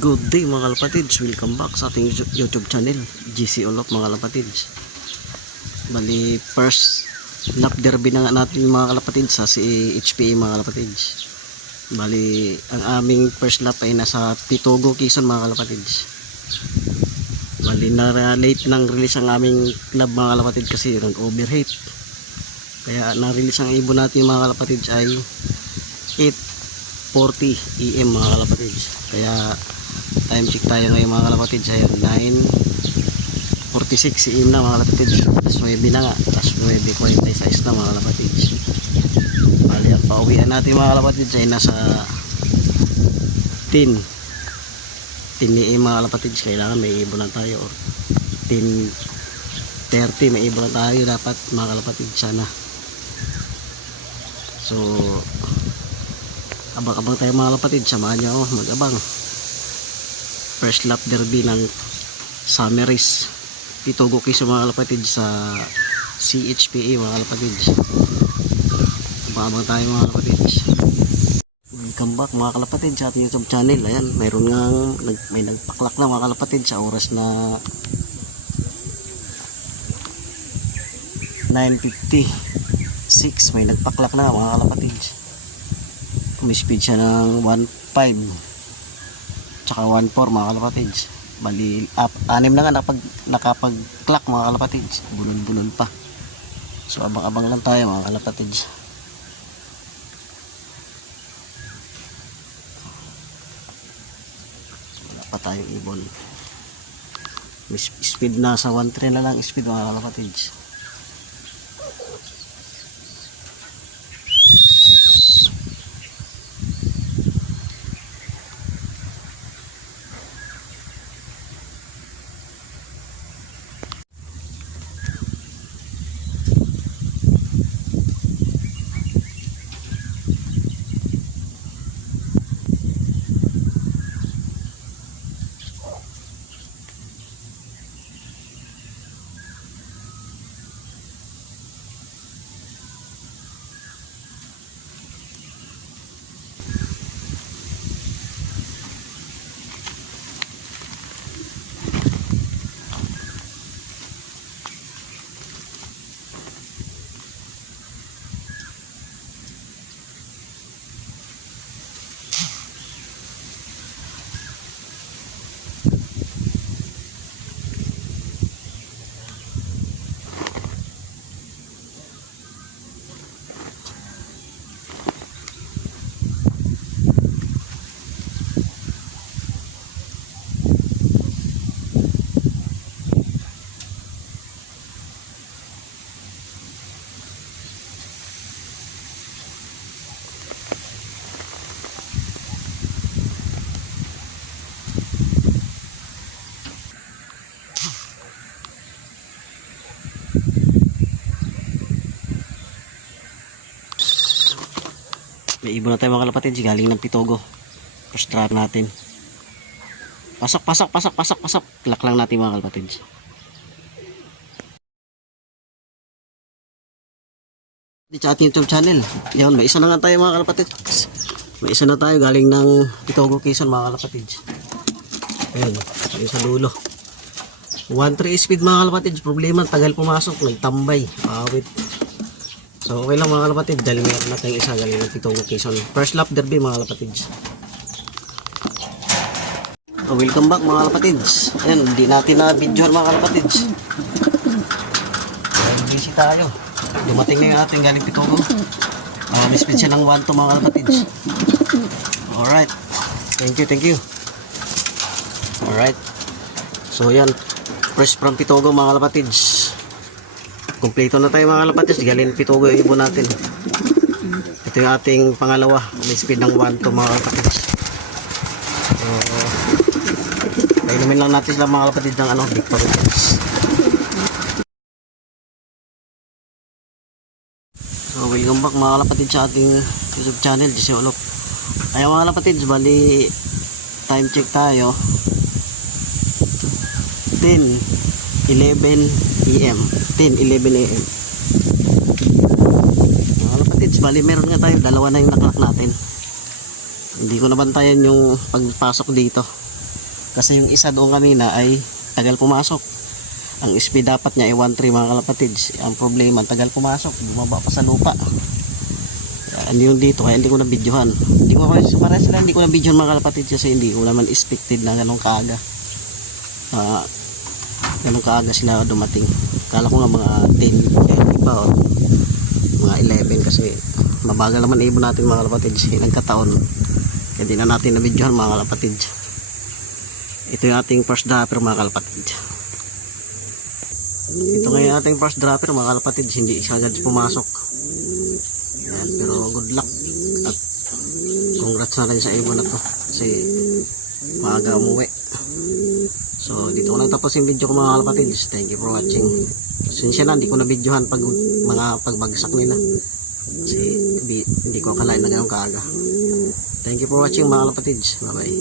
Good day mga kalapatids, welcome back sa ating YouTube channel GC Olop mga kalapatids. Bali first lap derby na nga natin mga kalapatids sa si HPA mga kalapatids. Bali ang aming first lap ay nasa Pitogo, Quezon mga kalapatids. Bali na late nang release ang aming club mga kalapatids kasi nag-overheat. Kaya na-release ang ibon natin mga kalapatids ay 8:40 AM mga kalapatids. Kaya time check tayo ngayon mga kalapatids ay 9:46 AM na mga kalapatids. Alas 9 na nga, alas 9:46 na mga kalapatids. Bali ang pauwian natin mga kalapatids ay nasa 10 AM mga kalapatids. Kailangan may ibon na tayo, or 10:30 may ibon na tayo dapat mga kalapatids sana. So abang-abang tayo mga kalapatids, samahan nyo ako mag-abang. First lap derby ng Summer Race Pitogo, Quezon mga kalapatids sa CHPA mga kalapatids. Abang-abang tayo mga kalapatids. Welcome back mga kalapatids sa ating YouTube channel. Ayan, mayroon nga may nagpaklak na mga kalapatids sa oras na 9:56. May nagpaklak na mga kalapatids. Umispeed siya ng 1.5 tsaka 1.4 mga kalapatids. Bali anim na nga nakapag-clock mga kalapatids. Bulon-bulon pa. So abang-abang lang tayo mga kalapatids. Wala pa tayong ibon. Speed na sa 1.3 na lang speed mga kalapatids. May ibon na tayo mga kalapatids galing ng Pitogo. First trap natin. Pasok. Klak lang natin mga kalapatids. Dito sa ating YouTube channel. Yan, may isa na nga tayo mga kalapatids. May isa na tayo galing ng Pitogo, Quezon mga kalapatids. Ayan, may isa dulo. 1.3 speed mga kalapatids. Problema, tagal pumasok. Nagtambay. Awit. So okay lang mga kalapatids, dahil meron natin isa galing ng Pitogo, Quezon. First lap derby mga kalapatids. So, welcome back mga kalapatids. Ayan, hindi natin na video mga kalapatids. Busy tayo. Dumating na yung ating galing Pitogo. Mispid siya ng 1 to mga kalapatids. Alright. Thank you. Alright. So yan, first from Pitogo mga kalapatids. Kompleto na tayo mga kalapatids. Galing Pitogo yung ibon natin. Ito yung ating pangalawa. May speed ng 1 to mga kalapatids. So, inumin lang natin sila mga kalapatids ng Victory. So, welcome back mga kalapatids sa ating YouTube channel, GC Olop. Ayaw mga kalapatids, bali time check tayo. 10:11 AM. Mga kapatids, bali meron nga tayo, dalawa na yung naklak natin. Hindi ko nabantayan yung pagpasok dito. Kasi yung isa doon kanina ay tagal pumasok. Ang speed dapat niya ay 1.3 mga kalapatids. Ang problema, tagal pumasok, bumaba pa sa lupa. Yan yung dito, kaya hindi ko na videohan. Hindi ko na videohan mga kalapatids kasi hindi ko naman expected na ganun kaaga. Ganun kaaga sila dumating. Kala ko nga mga 10, kaya hindi pa mga 11 kasi mabagal naman ibon natin mga kalapatids. Nagkataon. Kaya di na natin na videohan mga kalapatids. Ito yung ating first dropper mga kalapatids. Ito nga yung ating first dropper mga kalapatids. Hindi siya agad pumasok. Yan, pero good luck. At congrats na rin sa ibon na to. Kasi maaga umuwi. So dito ko natapos yung video ko mga kalapatids. Thank you for watching. Sinsya na, hindi ko na videohan pag mga pagbagsak nila. Kasi hindi ko akalain na ganun kaaga. Thank you for watching mga kalapatids. Bye bye.